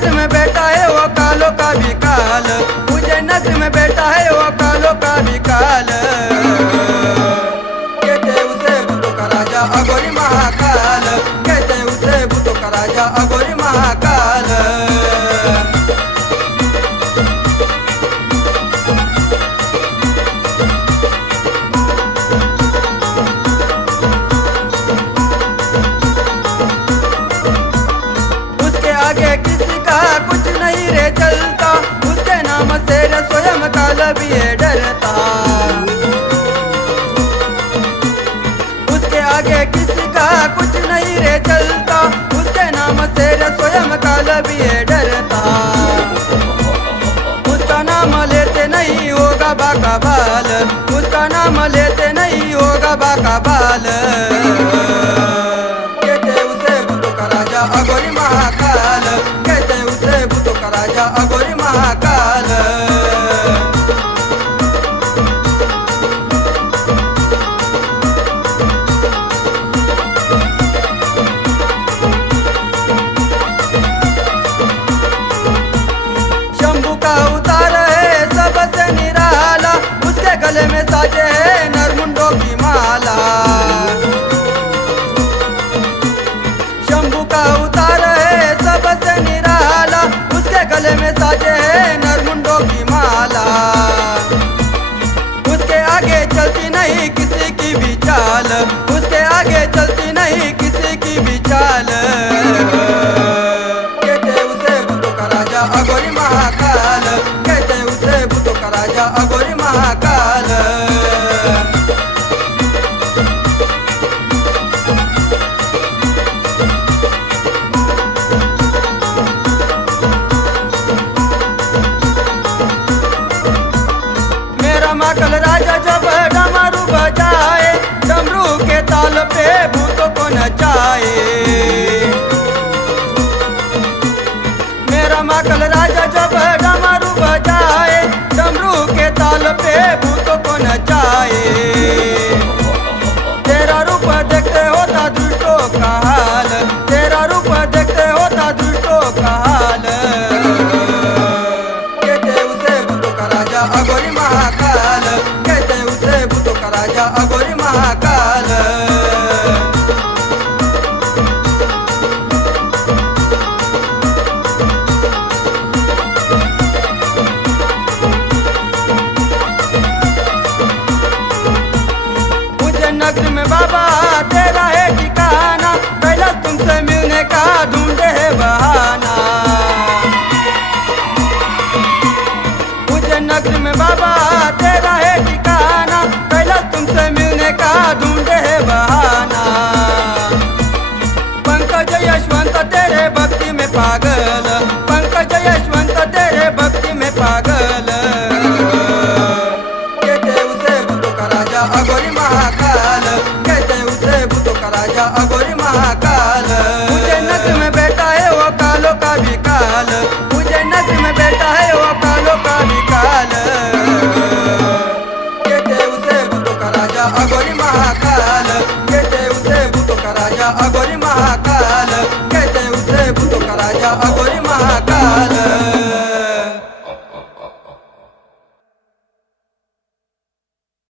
नगर में बैठा है वो कालों का भी काल, उज्जैन नगर में बैठा है वो कालों का भी काल। कहते उसे भूतों का राजा अघोरी महाकाल, कहते उसे भूतों का राजा अघोरी महाकाल। आगे किसी का कुछ नहीं रे चलता, उसके नाम से रे स्वयं काल भी है डरता। उसके आगे किसी का कुछ नहीं रे चलता, उसके नाम से रे स्वयं काल भी है डरता। उसका नाम लेते नहीं होगा बाका बाल, उसका नाम लेते नहीं होगा बाका बाल। कहते उसे भूतों का राजा अघोरी महाकाल, कहते उसे भूतों का राजा अघोरी महाकाल। शंभू का उतार है सबसे निराला, उसके गले में साजे है नरमुंडों की माला। शंभू का उतार है सबसे निराला, उसके गले में साजे है नरमुंडों की माला। उसके आगे चलती नहीं किसी की भी चाल, उसके आगे चलती नहीं किसी की भी चाल। कहते उसे भूतों का राजा अघोरी महाकाल, कहते उसे भूतों का राजा अघोरी महाकाल। महाकाल राजा जब डमरू बजाए, डमरू के ताल पे भूतों को नचाए। मेरा महाकाल राजा जब डमरू बजाए, डमरू के ताल पे भूतों को नचाए। तेरा रूप देखते होता दुष्टों का हाल, तेरा रूप देखते होता दुष्टों का हाल। कहते उसे भूतों का राजा अघोरी महाकाल, कहते उसे भूतों का राजा अघोरी महाकाल। उज्जैन नगर में बाबा तेरा है ठिकाना, कैलाश तुमसे मिलने का ढूंढे है बहाना। उज्जैन नगर में बाबा तेरा है ठिकाना, कैलाश तुमसे मिलने का ढूंढे है बहाना। पंकज यशवंत तेरे भक्ति में पागल, पंकज यशवंत तेरे भक्ति में पागल। कहते उसे भूतों का राजा अघोरी महाकाल, कहते उसे भूतों का राजा अघोरी महाकाल। उज्जैन नगर में बैठा है वो कालों का भी काल, उज्जैन नगर में बैठा है वो कालों का भी काल। कहते उसे भूतों का राजा अघोरी महाकाल, कहते उसे भूतों का राजा अघोरी महाकाल, कहते उसे भूतों का राजा अघोरी महाकाल।